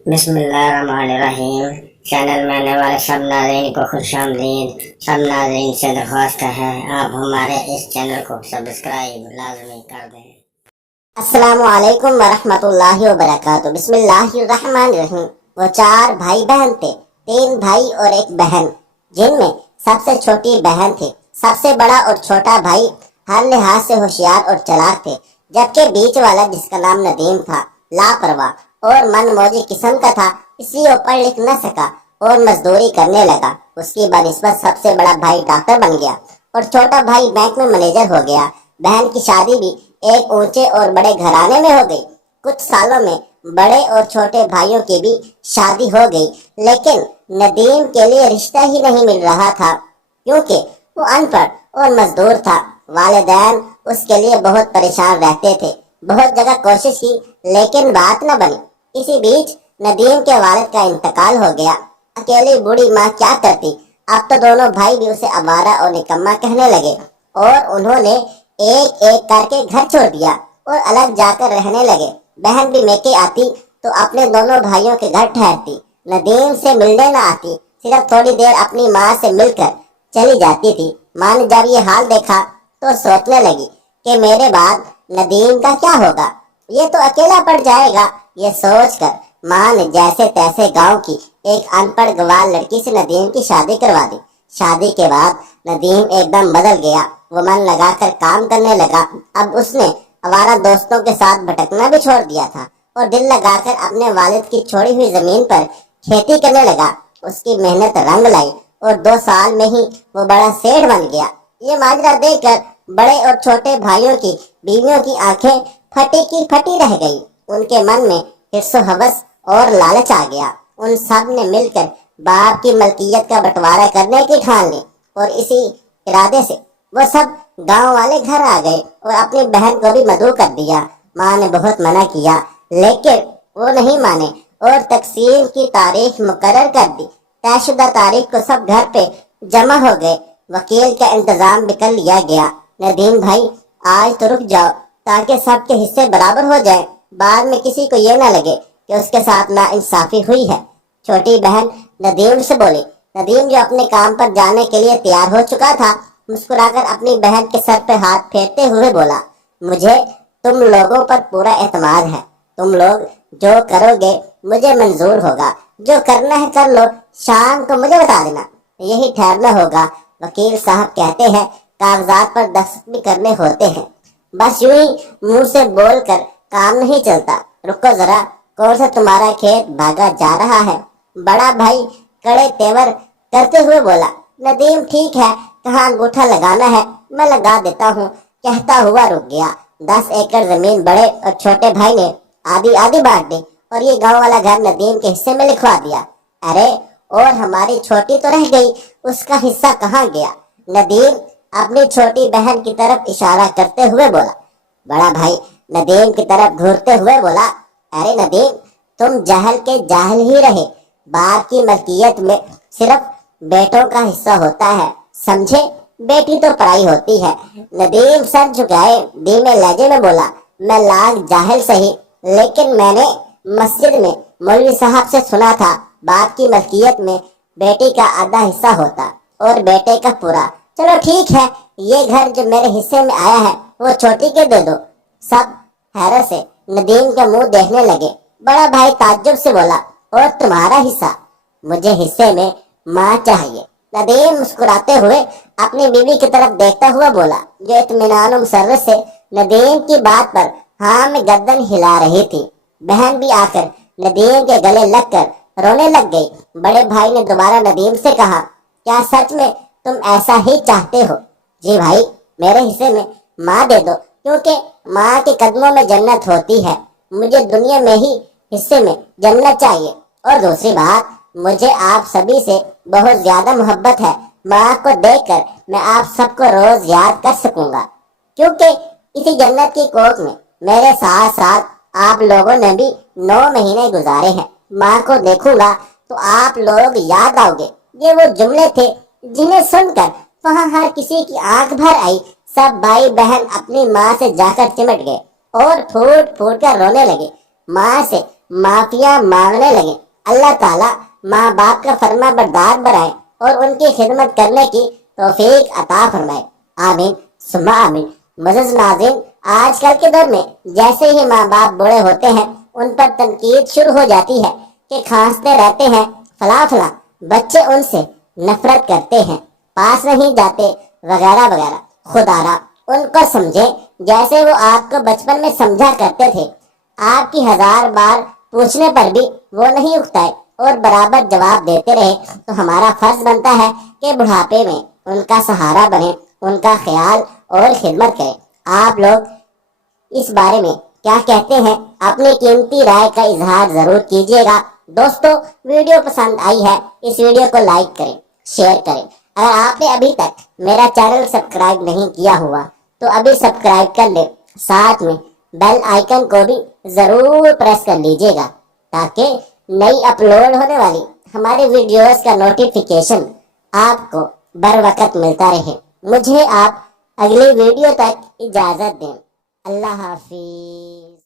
बिस्मिल्लाहिर्रहमानिर्रहीम। चैनल में आने वाले सब नाज़रीन को खुश आमदीद। सब नाज़रीन से दरख्वास्त है आप हमारे इस चैनल को सब्सक्राइब लाजमी कर दें। अस्सलामु अलैकुम वरहमतुल्लाहि वबरकातुहू। बिस्मिल्लाहिर्रहमानिर्रहीम। वो 4 भाई बहन थे, 3 भाई और 1 बहन, जिनमें सबसे छोटी बहन थी। सबसे बड़ा और छोटा भाई हर लिहाज से होशियार और चालाक थे, जबकि बीच वाला, जिसका नाम नदीम था, लापरवाह और मनमौजी किस्म का था। इसलिए वो पढ़ लिख न सका और मजदूरी करने लगा। उसकी बनिस्बत सबसे बड़ा भाई डॉक्टर बन गया और छोटा भाई बैंक में मैनेजर हो गया। बहन की शादी भी एक ऊंचे और बड़े घराने में हो गई। कुछ सालों में बड़े और छोटे भाइयों की भी शादी हो गई, लेकिन नदीम के लिए रिश्ता ही नहीं मिल रहा था, क्योंकि वो अनपढ़ और मजदूर था। वालिदैन उसके लिए बहुत परेशान रहते थे। बहुत जगह कोशिश की, लेकिन बात न बनी। इसी बीच नदीम के वालिद का इंतकाल हो गया। अकेली बूढ़ी माँ क्या करती। अब तो दोनों भाई भी उसे आवारा और निकम्मा कहने लगे और उन्होंने एक एक करके घर छोड़ दिया और अलग जाकर रहने लगे। बहन भी मैके आती तो अपने दोनों भाइयों के घर ठहरती। नदीम से मिलने न आती, सिर्फ थोड़ी देर अपनी माँ से मिलकर चली जाती थी। माँ ने जब ये हाल देखा तो सोचने लगी कि मेरे बाद नदीम का क्या होगा, ये तो अकेला पड़ जाएगा। ये सोचकर माँ ने जैसे तैसे गांव की एक अनपढ़ गवार लड़की से नदीम की शादी करवा दी। शादी के बाद नदीम एकदम बदल गया। वो मन लगाकर काम करने लगा। अब उसने आवारा दोस्तों के साथ भटकना भी छोड़ दिया था और दिल लगाकर अपने वालिद की छोड़ी हुई जमीन पर खेती करने लगा। उसकी मेहनत रंग लाई और 2 साल में ही वो बड़ा सेठ बन गया। ये माजरा देखकर बड़े और छोटे भाइयों की बीवियों की आंखें फटी की फटी रह गई। उनके मन में हिर्सो हवस और लालच आ गया। उन सब ने मिलकर बाप की मलकियत का बंटवारा करने की ठान ली और इसी इरादे से वो सब गांव वाले घर आ गए और अपनी बहन को भी मदऊ कर दिया। माँ ने बहुत मना किया, लेकिन वो नहीं माने और तकसीम की तारीख मुकर्रर कर दी। तयशुदा तारीख को सब घर पे जमा हो गए। वकील का इंतजाम भी कर लिया गया। नदीम भाई, आज तो रुक जाओ ताकि सबके हिस्से बराबर हो जाए, बाद में किसी को ये ना लगे कि उसके साथ नाइंसाफी हुई है। छोटी बहन नदीम से बोली। नदीम, जो अपने काम पर जाने के लिए तैयार हो चुका था, मुस्कुराकर अपनी बहन के सर पर हाथ फेरते हुए बोला, मुझे तुम लोगों पर पूरा एतमाद है। तुम लोग जो करोगे मुझे मंजूर होगा। जो करना है कर लो, शाम को मुझे बता देना, यही ठहरना होगा। वकील साहब कहते हैं कागजात पर दस्तखत भी करने होते हैं, बस यूं ही मुंह से बोलकर काम नहीं चलता। रुको जरा, कौन सा तुम्हारा खेत भागा जा रहा है? बड़ा भाई कड़े तेवर करते हुए बोला। नदीम, ठीक है, कहाँ अंगूठा लगाना है मैं लगा देता हूँ, कहता हुआ रुक गया। 10 एकड़ जमीन बड़े और छोटे भाई ने आधी आधी बांट दी और ये गांव वाला घर नदीम के हिस्से में लिखवा दिया। अरे, और हमारी छोटी तो रह गई, उसका हिस्सा कहाँ गया? नदीम अपनी छोटी बहन की तरफ इशारा करते हुए बोला। बड़ा भाई नदीम की तरफ घूरते हुए बोला, अरे नदीम, तुम जहल के जाहिल ही रहे। बाप की मलकियत में सिर्फ बेटों का हिस्सा होता है, समझे? बेटी तो पराई होती है। नदीम सर झुकाए धीमे लहजे में बोला, मैं लाख जाहिल सही, लेकिन मैंने मस्जिद में मौलवी साहब से सुना था बाप की मलकियत में बेटी का आधा हिस्सा होता और बेटे का पूरा। चलो ठीक है, ये घर जो मेरे हिस्से में आया है वो छोटी के दे दो। सब हैरत से नदीम का मुंह देखने लगे। बड़ा भाई ताज्जुब से बोला, और तुम्हारा हिस्सा? मुझे हिस्से में माँ चाहिए। नदीम मुस्कुराते हुए अपनी बीवी की तरफ देखता हुआ बोला, जो इत्मीनान मुसर्रत से नदीम की बात पर हाँ में गर्दन हिला रही थी। बहन भी आकर नदीम के गले लगकर रोने लग गई। बड़े भाई ने दोबारा नदीम से कहा, क्या सच में तुम ऐसा ही चाहते हो? जी भाई, मेरे हिस्से में माँ दे दो, क्योंकि माँ के कदमों में जन्नत होती है। मुझे दुनिया में ही हिस्से में जन्नत चाहिए। और दूसरी बात, मुझे आप सभी से बहुत ज्यादा मोहब्बत है। माँ को देखकर मैं आप सबको रोज याद कर सकूंगा, क्योंकि इसी जन्नत की कोख में मेरे साथ साथ आप लोगों ने भी 9 महीने गुजारे हैं। माँ को देखूंगा तो आप लोग याद आओगे। ये वो जुमले थे जिन्हें सुनकर वहाँ हर किसी की आंख भर आई। सब भाई बहन अपनी माँ से जाकर चिमट गए और फूट फूट कर रोने लगे। माँ से माफिया मांगने लगे। अल्लाह ताला माँ बाप का फर्मा बरदार बनाए और उनकी खिदमत करने की तौफीक अता फरमाए। आमीन सुम्मा आमीन। मज़ीद नाज़रीन, आजकल के दौर में जैसे ही माँ बाप बूढ़े होते हैं उन पर तनकीद शुरू हो जाती है कि खांसते रहते हैं, फला फला, बच्चे उनसे नफरत करते हैं, पास नहीं जाते, वगैरह वगैरह। खुदारा उनको समझे जैसे वो आपको बचपन में समझा करते थे। आपकी 1000 बार पूछने पर भी वो नहीं उठताए और बराबर जवाब देते रहे, तो हमारा फर्ज बनता है कि बुढ़ापे में उनका सहारा बने, उनका ख्याल और खिदमत करें। आप लोग इस बारे में क्या कहते हैं? अपनी कीमती राय का इजहार जरूर कीजिएगा। दोस्तों, वीडियो पसंद आई है, इस वीडियो को लाइक करें, शेयर करें। अगर आपने अभी तक मेरा चैनल सब्सक्राइब नहीं किया हुआ तो अभी सब्सक्राइब कर ले, साथ में बेल आइकन को भी जरूर प्रेस कर लीजिएगा ताकि नई अपलोड होने वाली हमारे वीडियोस का नोटिफिकेशन आपको बर वक्त मिलता रहे। मुझे आप अगली वीडियो तक इजाजत दें। अल्लाह हाफिज।